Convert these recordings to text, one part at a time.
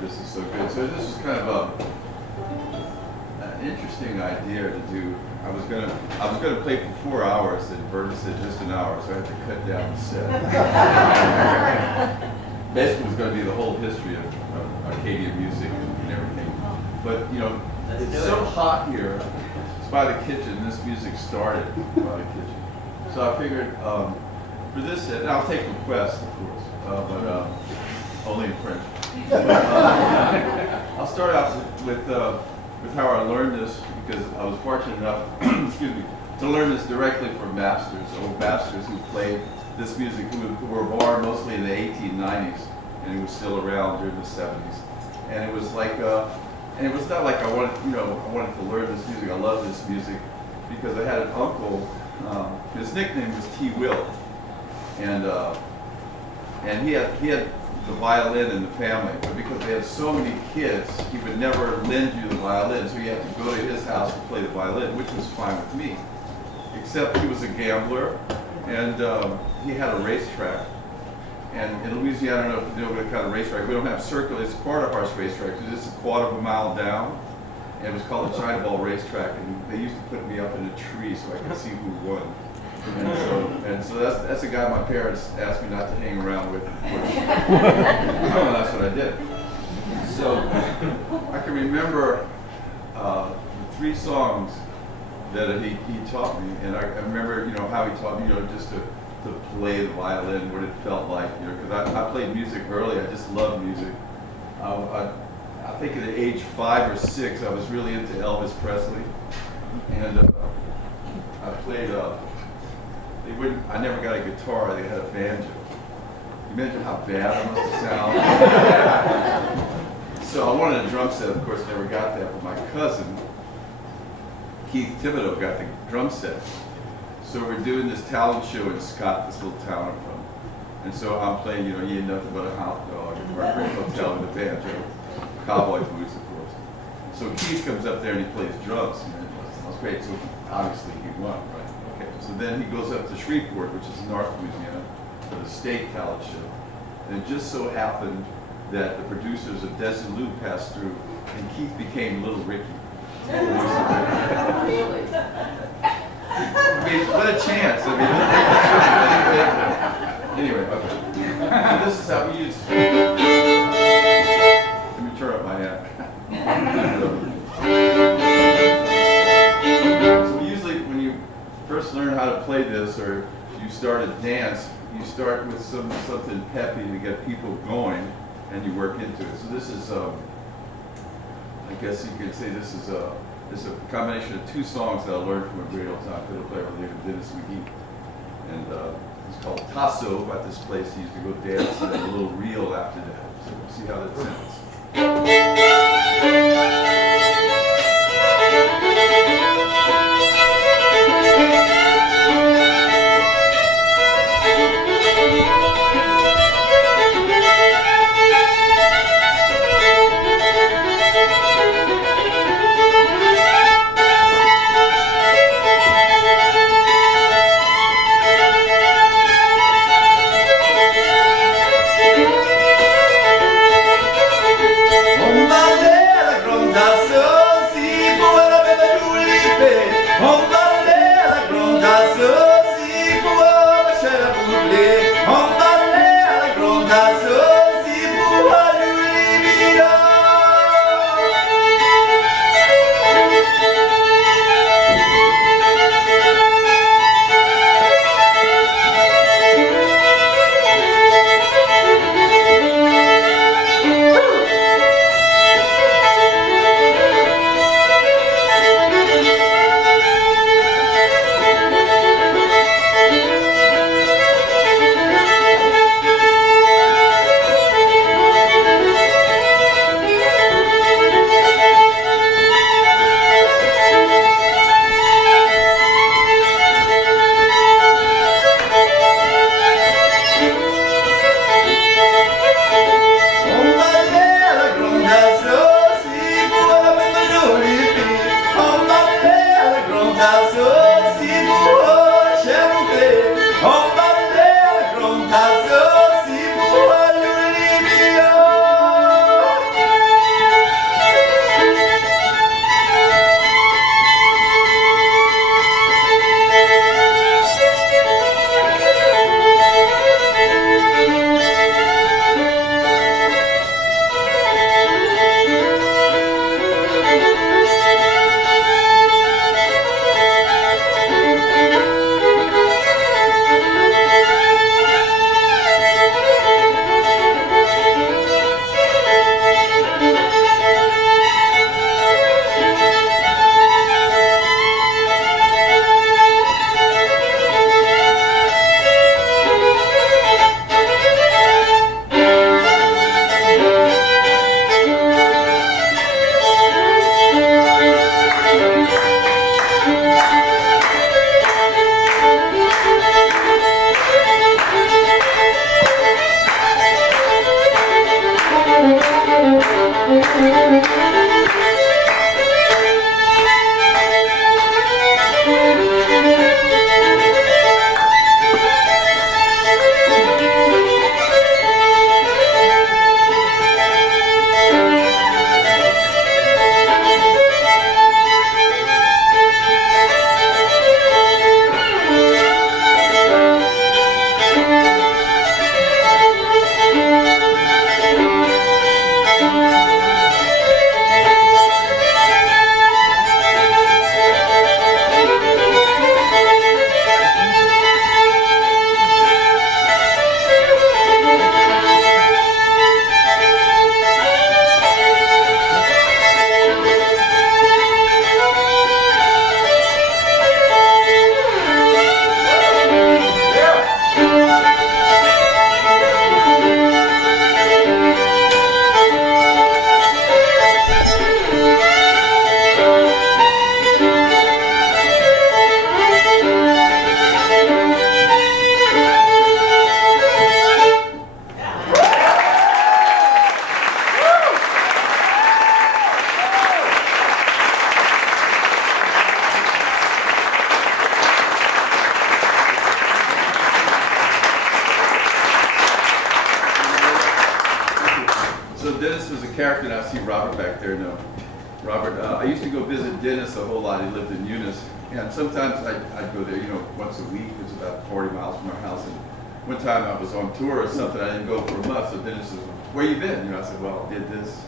this is so good. So this was kind of an interesting idea to do. I was gonna play for 4 hours, and Vernon said just an hour, so I had to cut down the set. Basically, it was going to be the whole history of Arcadian music and everything. But you know, it's so hot here. It's by the kitchen. This music started by the kitchen. So I figured for this set, and I'll take requests, of course, but only in French. I'll start out with how I learned this, because I was fortunate enough, excuse me, to learn this directly from masters, old masters who played this music, who were born mostly in the 1890s, and who was still around during the 70s. And it was like, and it was not like I wanted to learn this music. I love this music because I had an uncle. His nickname was T. Will, and he had the violin in the family, but because they had so many kids, he would never lend you the violin, so you had to go to his house to play the violin, which was fine with me. Except he was a gambler, and he had a racetrack. And in Louisiana, I don't know if you know what kind of racetrack. We don't have circular. It's a quarter horse racetrack. So it's a quarter of a mile down, and it was called the China Ball Racetrack. And they used to put me up in a tree so I could see who won. And so that's a guy my parents asked me not to hang around with. That's what I did. So I can remember the 3 songs that he taught me, and I remember how he taught me just to play the violin, what it felt like, because I played music early. I just loved music. I think at age 5 or 6, I was really into Elvis Presley, and I played. I never got a guitar. They had a banjo. You imagine how bad I must have sounded. So I wanted a drum set. Of course, never got that. But my cousin Keith Thibodeau got the drum set. So we're doing this talent show in Scott, this little town I'm from. And so I'm playing, you ain't nothing but a hot dog in Mercury Hotel with a banjo, cowboy boots, of course. So Keith comes up there and he plays drums. And it was great. So obviously he won, right? Okay. So then he goes up to Shreveport, which is North Louisiana, for the state talent show. And it just so happened that the producers of Desilu passed through, and Keith became Little Ricky. Really? I mean, what a chance. Anyway, okay. So this is how we use. Let me turn up my amp. So usually when you first learn how to play this, or you start a dance, you start with something peppy to get people going, and you work into it. So this is, I guess you could say this is a combination of 2 songs that I learned from a great old time fiddle player named Dennis McGee. And it's called Tasso. At this place, he used to go dance and then a little reel after that. So we'll see how that sounds. So Dennis was a character, and I see Robert back there now. Robert, I used to go visit Dennis a whole lot. He lived in Eunice, and sometimes I'd go there, once a week. It was about 40 miles from our house. And one time I was on tour or something. I didn't go for a month. So Dennis says, "Where you been?" I said, "Well, I did this."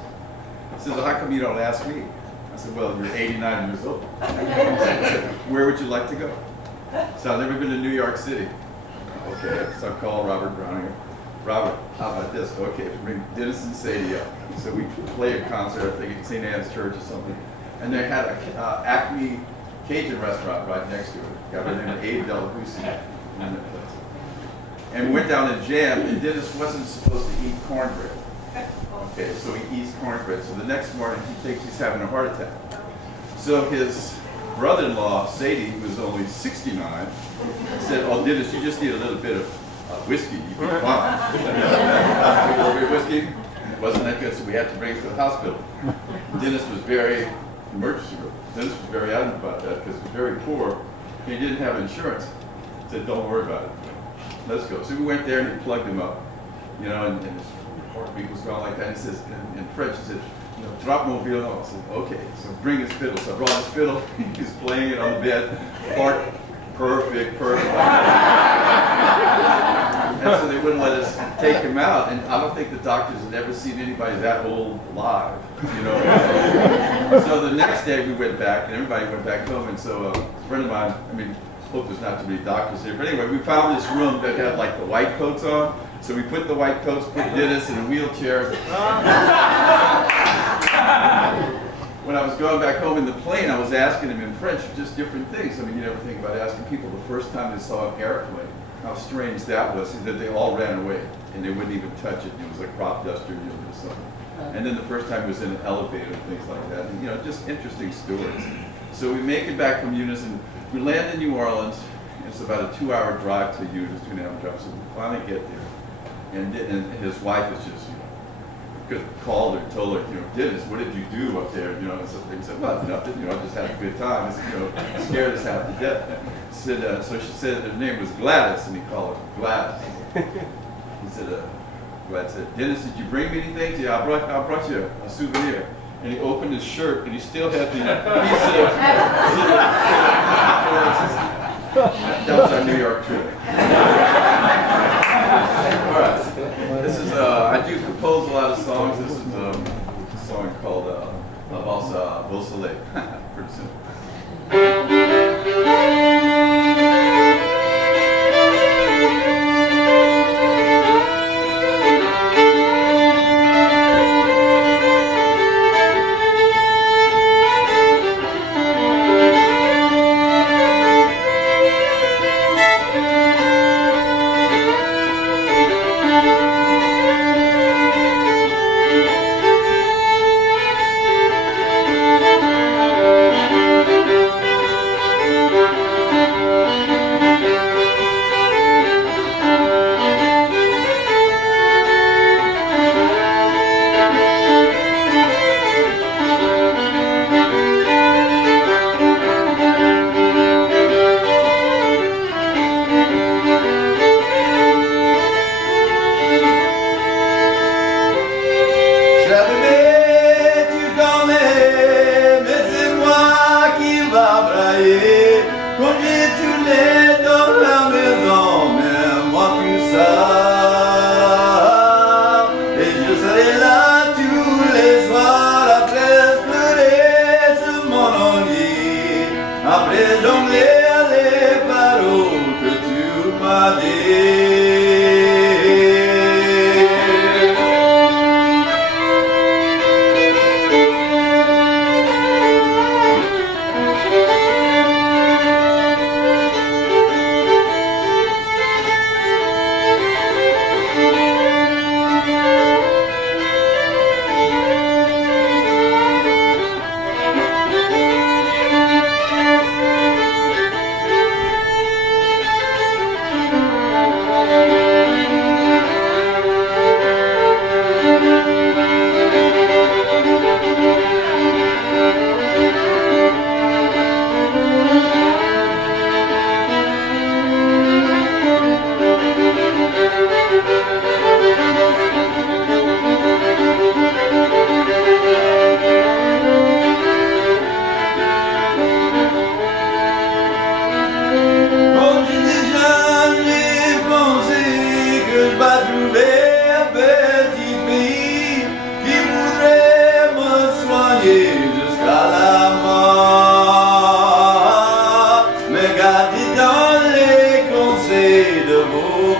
He says, "Well, how come you don't ask me?" I said, "Well, you're 89 years old." He said, "Where would you like to go?" So I've never been to New York City. Okay, so I called Robert Browning. Robert, how about this? Okay, bring Dennis and Sadie up. So we played a concert, I think at St. Anne's Church or something. And they had a Acme Cajun restaurant right next to it. Got by the name of Abe Delahoussaye in that place. And we went down and jammed, and Dennis wasn't supposed to eat cornbread. Okay, so he eats cornbread. So the next morning he thinks he's having a heart attack. So his brother-in-law, Sadie, who was only 69, said, "Oh, Dennis, you just need a little bit of whiskey, you'd be fine." A little bit of whiskey, it wasn't that good, so we had to bring it to the hospital. Dennis was very, emergency room, Dennis was very adamant about that because he was very poor. He didn't have insurance. He said, "Don't worry about it. Let's go." So we went there and he plugged him up, and his heartbeat was going like that. And he says, in French, he said, "Drop mon violin." I said, "Okay." So bring his fiddle. So I brought his fiddle. He was playing it on the bed. Part perfect. And so they wouldn't let us take him out. And I don't think the doctors had ever seen anybody that old live. So the next day we went back, and everybody went back home. And so a friend of mine, hope there's not too many doctors here, but anyway, we found this room that had like the white coats on. So we put the white coats, put Dennis in a wheelchair. When I was going back home in the plane, I was asking him in French just different things. You never think about asking people the first time they saw an airplane, how strange that was, that they all ran away and they wouldn't even touch it. It was a crop duster or something. And then the first time it was in an elevator and things like that. And, just interesting stories. So we make it back from Eunice and we land in New Orleans. It's about a 2-hour drive to Eunice, 2.5 drive. So we finally get there. And his wife is just, called her, told her, "Dennis, what did you do up there?" And something. He said, "Well, nothing. I just had a good time." He said, "Scared us half to death." Said, so she said her name was Gladys, and he called her Gladys. He said, Gladys said, "Dennis, did you bring me anything?" She said, I brought you a souvenir." And he opened his shirt, and he still had the piece of. That was our New York trip. All right. This is, I do compose a lot of songs. This is a song called La Valse au Soleil. Pretty simple. je serai là tous les soirs après pleurer sur mon ennui, après jongler les paroles que tu m'as dit.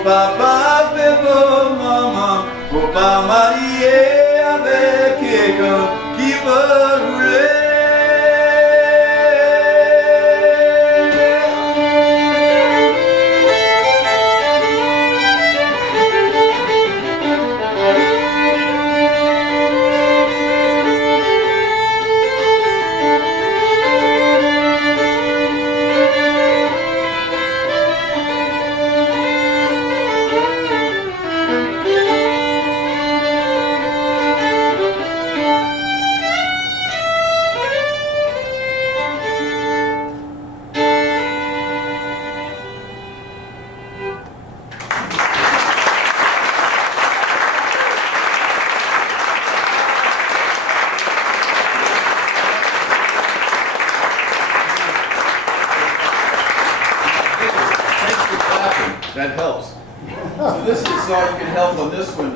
Papa, bébé, maman, faut pas marier avec quelqu'un qui veut rouler. That helps. So this is a song you can help on this one.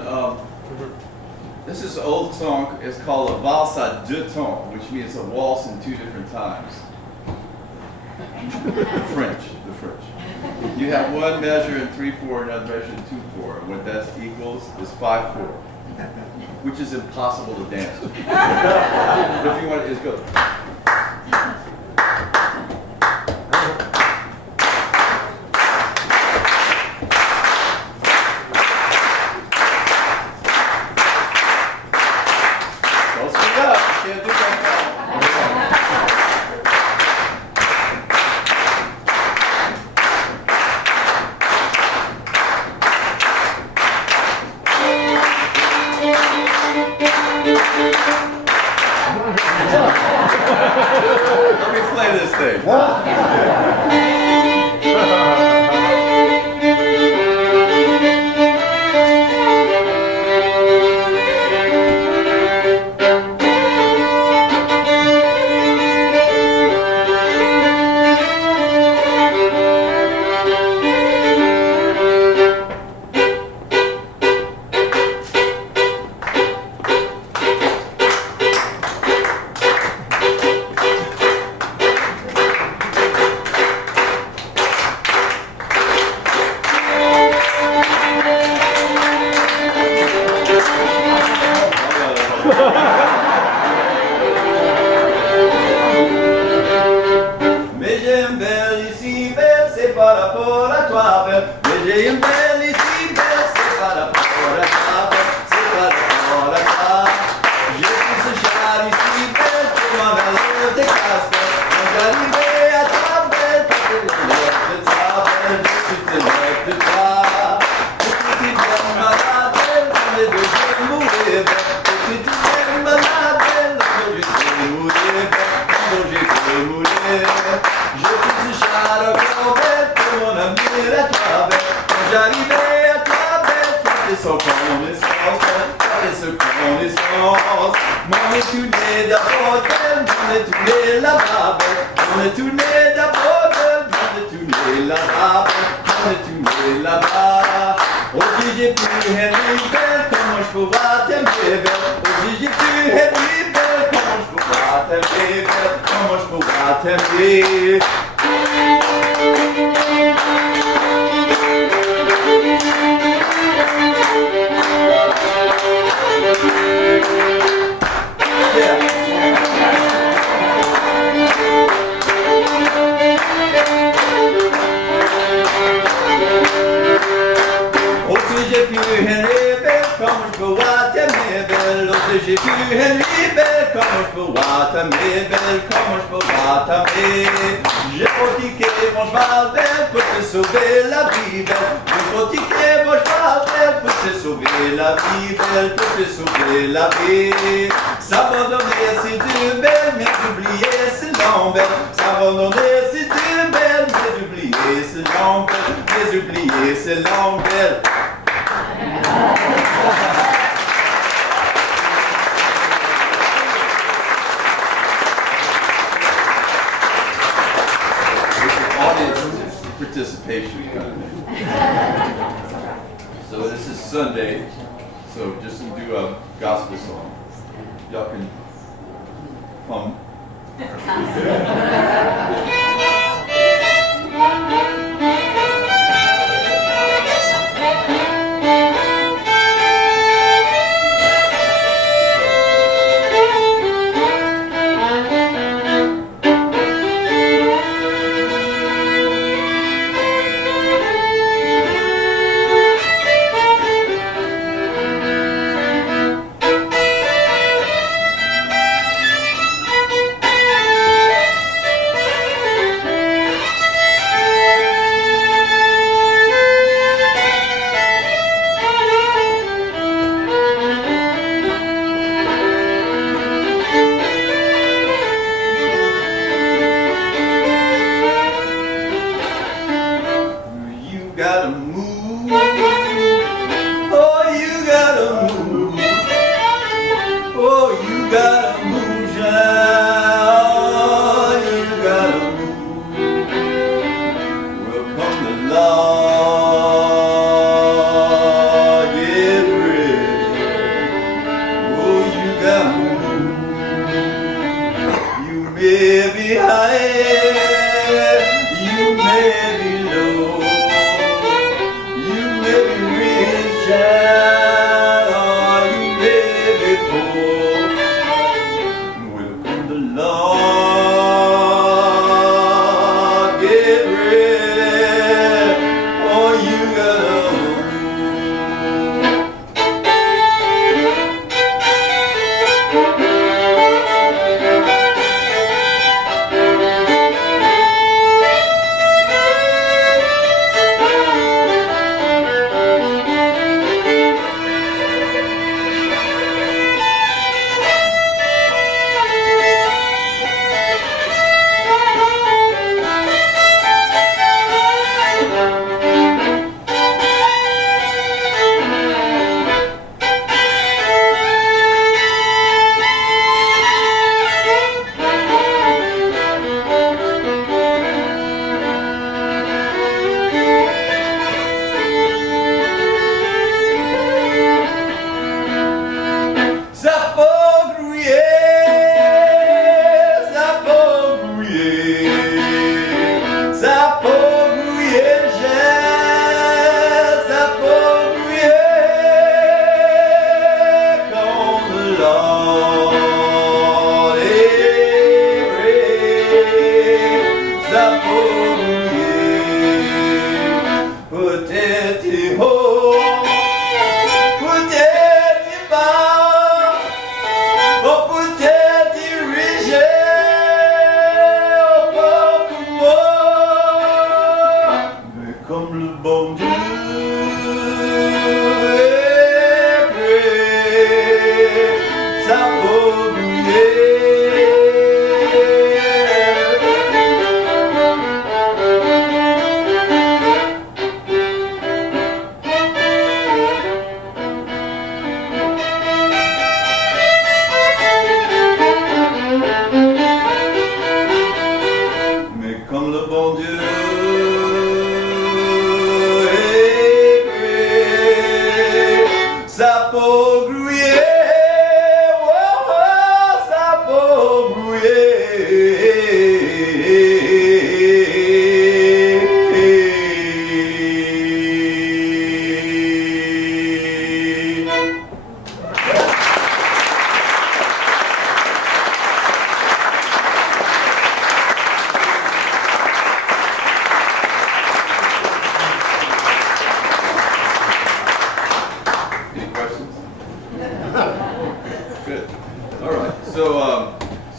This is an old song. It's called a valse à deux temps, which means a waltz in two different times. The French. You have one measure in 3/4, another measure in 2/4. And what that equals is 5/4, which is impossible to dance. But if you want it, it's good. Let me play this thing. Mais j'ai une belle ici, belle, c'est par rapport à toi, belle. Mais j'ai une belle ici, belle, c'est par rapport à toi, belle. C'est par rapport à toi. J'ai tout ce char ici, belle, pour m'en aller tes casques. Quand j'arrivais à toi, belle, t'étais le mec de toi, belle. Je suis le mec de toi. Petite belle malade, belle, dans les deux je vais mourir, belle. Petite belle malade, belle, dans les deux je vais mourir, belle. Dans je vais mourir. Je suis ce char encore belle, pour mon avenir à toi, belle. Quand j'arrivais à toi, belle, t'étais sans connaissance, belle. T'étais sans connaissance. M'en est tourné d'abord, belle. M'en est tourné là-bas, belle. M'en est tourné d'abord, belle. M'en est tourné là-bas, belle. M'en est tourné là-bas. Aujourd'hui j'ai plus Henry, belle. Comment je pour voir t'aimer belle. Hoje j'ai pu être belle. Comment je peux voir t'aimer belle. Comment je peux voir t'aimer. J'ai pu Henry Bell, comment je peux voir t'aimer belle. J'ai pu Henry Bell, comment je peux voir t'aimer belle. Comment je peux voir t'aimer. J'ai pratiqué mon cheval belle pour te sauver la vie belle. J'ai pratiqué mon cheval belle pour te sauver la vie belle. Pour te sauver la vie. S'abandonner si tu belle, mais oublier c'est l'embête. S'abandonner si tu belle, mais oublier c'est l'embête. Mais oublier c'est l'embête. Audience participation kind of thing. So this is Sunday, so just to do a gospel song. Y'all can come.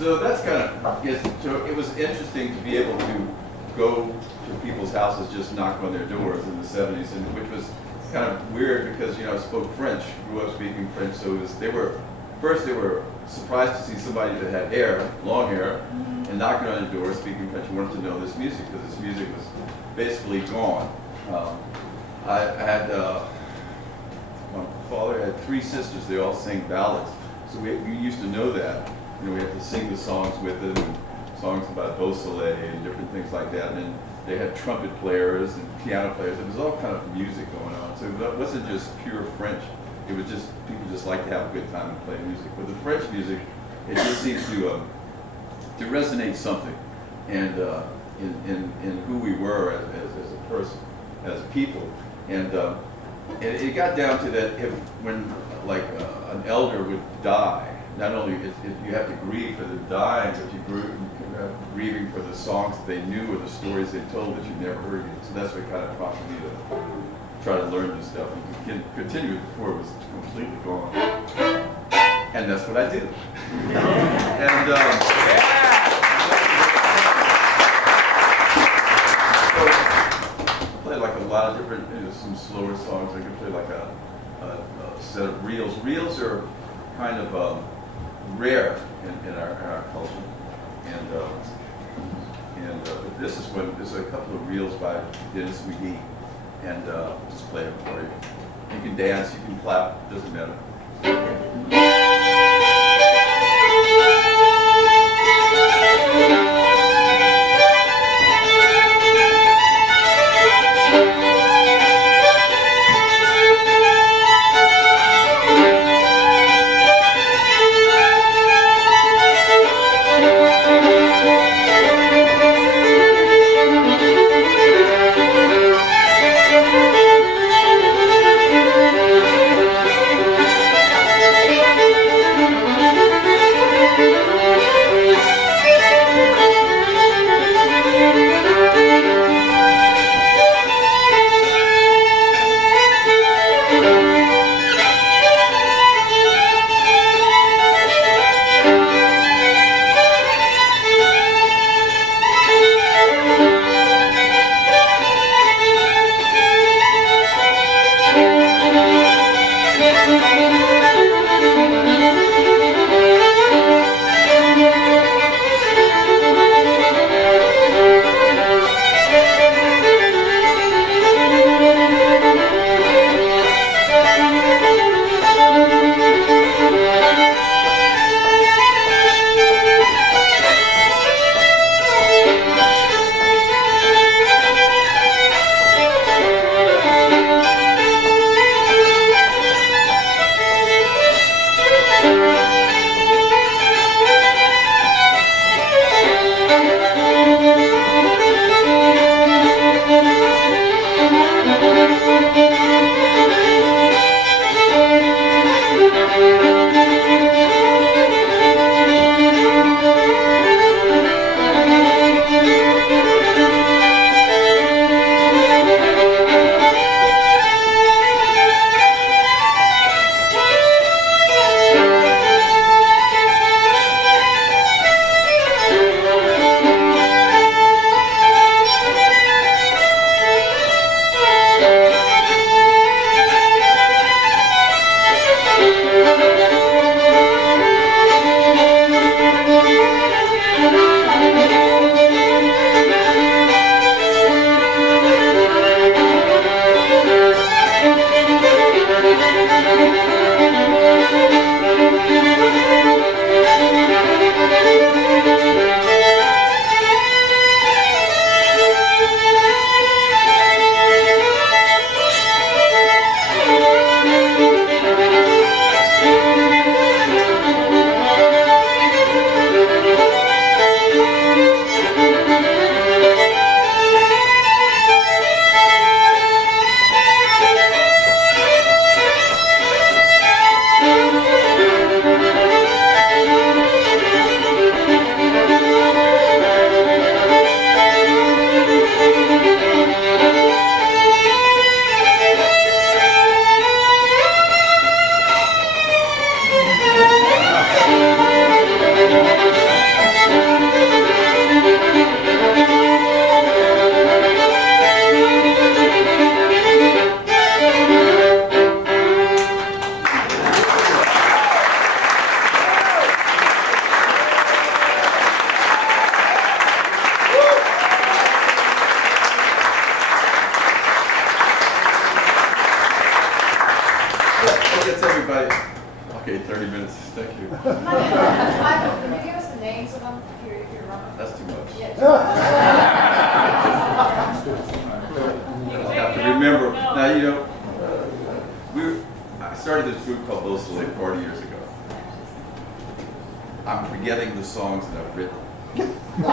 So that's kind of, yes, so it was interesting to be able to go to people's houses, just knock on their doors in the 70s, and which was kind of weird because, you know, I spoke French, grew up speaking French, so it was, they were surprised to see somebody that had hair, long hair, and knocking on the door, speaking French, and wanted to know this music, because this music was basically gone. I had, my father had 3 sisters, they all sang ballads, so we used to know that. You know, we had to sing the songs with them, and songs about Beausoleil and different things like that, and then they had trumpet players and piano players. It was all kind of music going on, so it wasn't just pure French. It was just, people just like to have a good time and play music. But the French music, it just seems to resonate something, and in who we were as a person, as people, and it got down to that when like an elder would die, not only if you have to grieve for the dying, but you grieving for the songs that they knew or the stories they told that you never heard yet. So that's what kind of prompted me to try to learn this stuff and continue it before it was completely gone. And that's what I did. And so I played like a lot of different, you know, some slower songs. I could play like a set of reels. Reels are kind of rare in our culture, and this is a couple of reels by Dennis McGee, and just play them for you. You can dance, you can clap, doesn't matter. Thank you. Michael, can you give us the names of them if you're wrong? That's too much. Yeah. I'll have to remember. Now, you know, I started this group called Beausoleil 40 years ago. I'm forgetting the songs that I've written.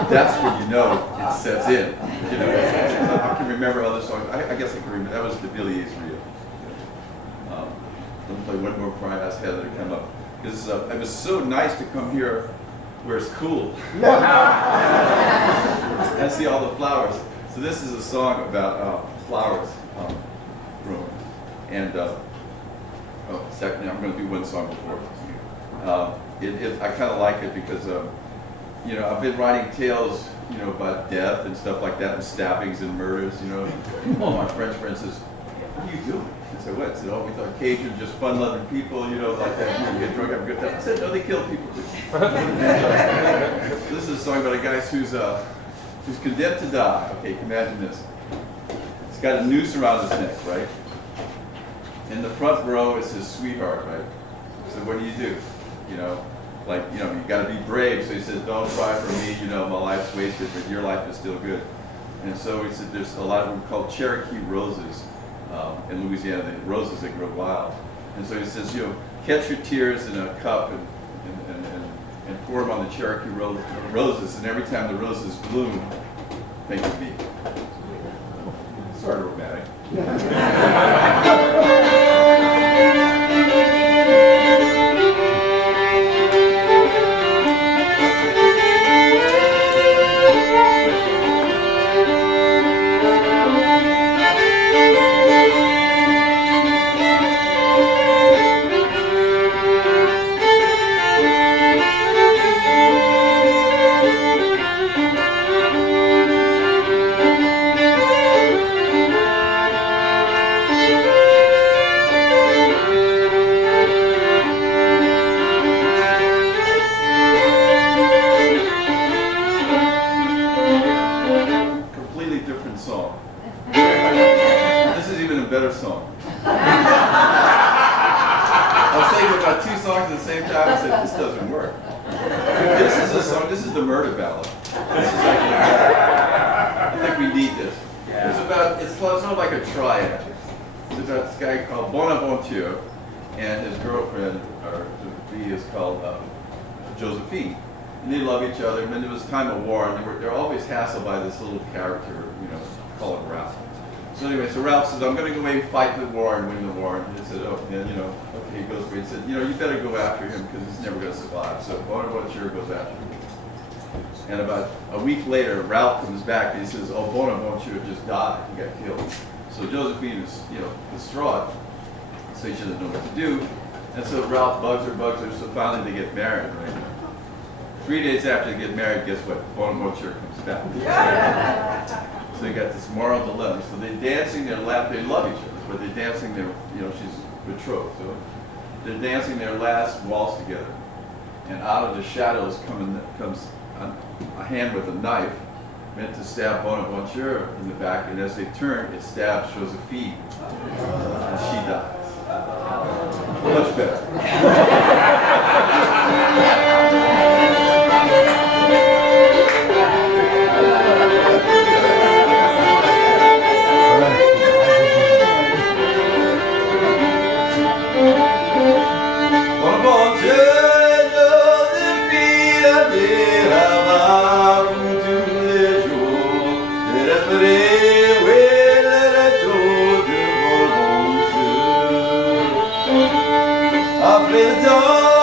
That's when you know it sets in. You know, I can remember other songs. I guess I can remember. That was the Villiers Reel. Let me play one more before I ask Heather to come up. Because it was so nice to come here where it's cool. And see all the flowers. So this is a song about flowers growing. And secondly, I'm going to do one song before. I kind of like it because you know, I've been writing tales, you know, about death and stuff like that, and stabbings and murders. You know, all my French friends says, "What are you doing?" I said, "What?" I said, "Oh, we thought Cajuns just fun-loving people, you know, like that. You get drunk, have a good time." I said, "No, they kill people too." This is a song about a guy who's condemned to die. Okay, imagine this. He's got a noose around his neck, right? In the front row is his sweetheart, right? So what do? You know, like, you know, you got to be brave. So he says, "Don't cry for me. You know, my life's wasted, but your life is still good." And so he said, there's a lot of them called Cherokee roses in Louisiana. The roses that grow wild. And so he says, you know, catch your tears in a cup and pour them on the Cherokee roses. And every time the roses bloom, think of me. Sort of romantic. Better song. I was thinking about two songs at the same time. I said, this doesn't work. This is a song. This is the murder ballad. This is actually, I think we need this. It's sort of like a triad. It's about this guy called Bonaventure and his girlfriend, or the is called Josephine. And they love each other. And then there was time of war, and they're always hassled by this little character, you know, called Ralph. So anyway, so Ralph says, "I'm going to go away and fight the war and win the war." And he said, "Oh, man, you know, okay." He goes away and said, "You know, you better go after him because he's never going to survive." So Bonaventure goes after him. And about a week later, Ralph comes back and he says, "Oh, Bonaventure just died. He got killed." So Josephine is, you know, distraught. So she doesn't know what to do. And so Ralph bugs her. So finally they get married, right? 3 days after they get married, guess what? Bonaventure comes back. So they got this moral dilemma. So they're dancing their lap. They love each other, but they're dancing their, you know, she's betrothed. So they're dancing their last waltz together. And out of the shadows comes a hand with a knife meant to stab Bonaventure in the back. And as they turn, it stabs Josephine. And she dies. Much better. I've been done.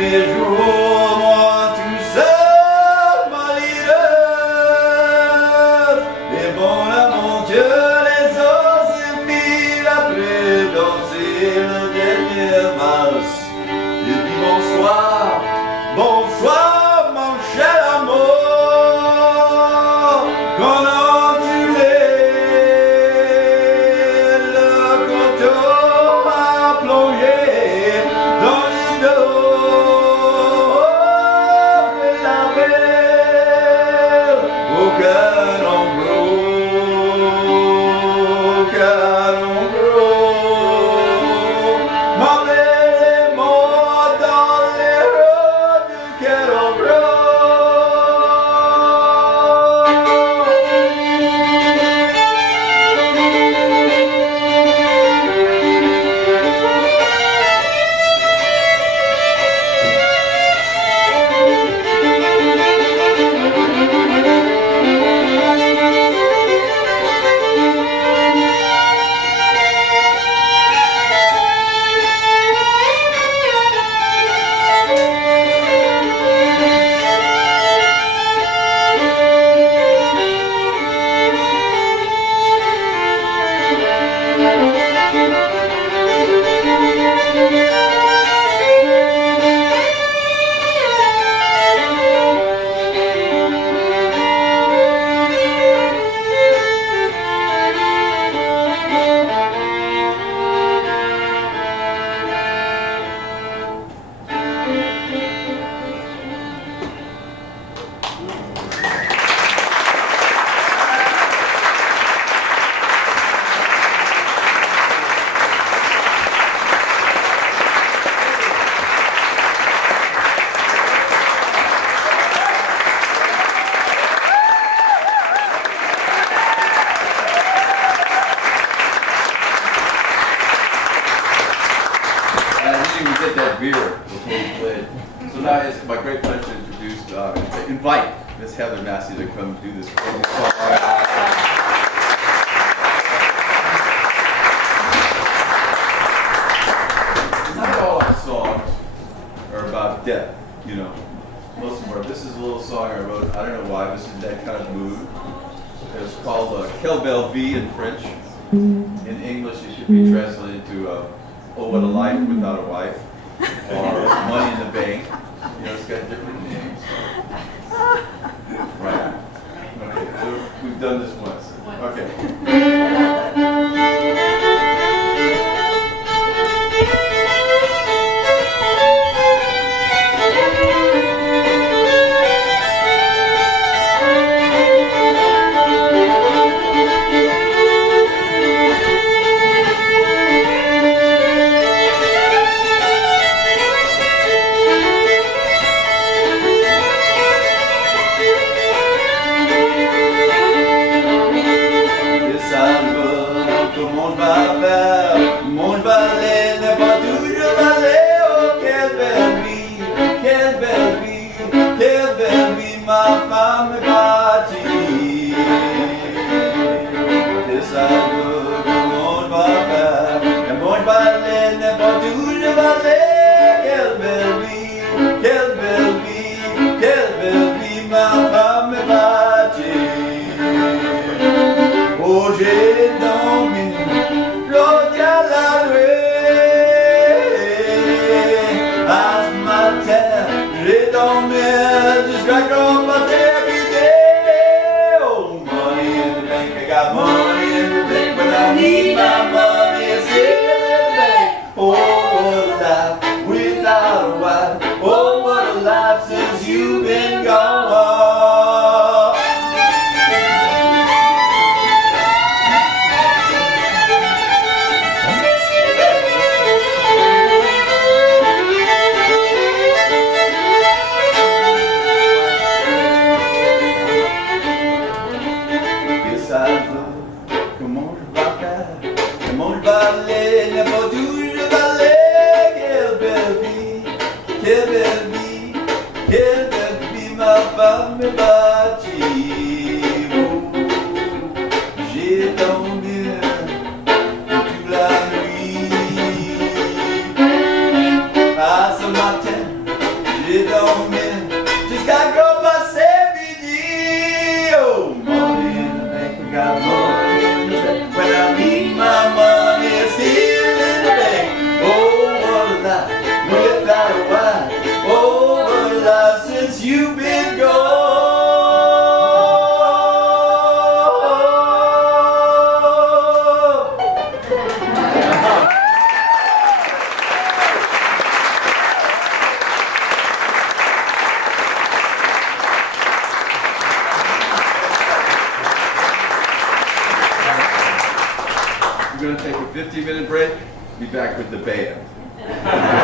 mes jours, moi tout seul, ma leader. Et bon là, mon Dieu, les eaux s'effilent après danser le dernier valse. Et puis bonsoir, bonsoir, mon cher amour. Quand tu l'es, le coteau a plongé dans les dos de la mer. Au canon gros, ma belle est morte dans les rues du canon Get that beer before we played. So now it's my great pleasure to introduce, to invite Miss Heather Massey to come do this. Not all our songs are about death, you know. Most of them are. This is a little song I wrote. I don't know why. This is that kind of mood. It's called Quelle belle vie in French. In English, it should be translated to Oh, what a life without a wife, or Money in the Bank. You know, it's got different names. Right. Okay, so we've done this once. Okay. Yes, I love we're going to take a 15-minute break. Be back with the band.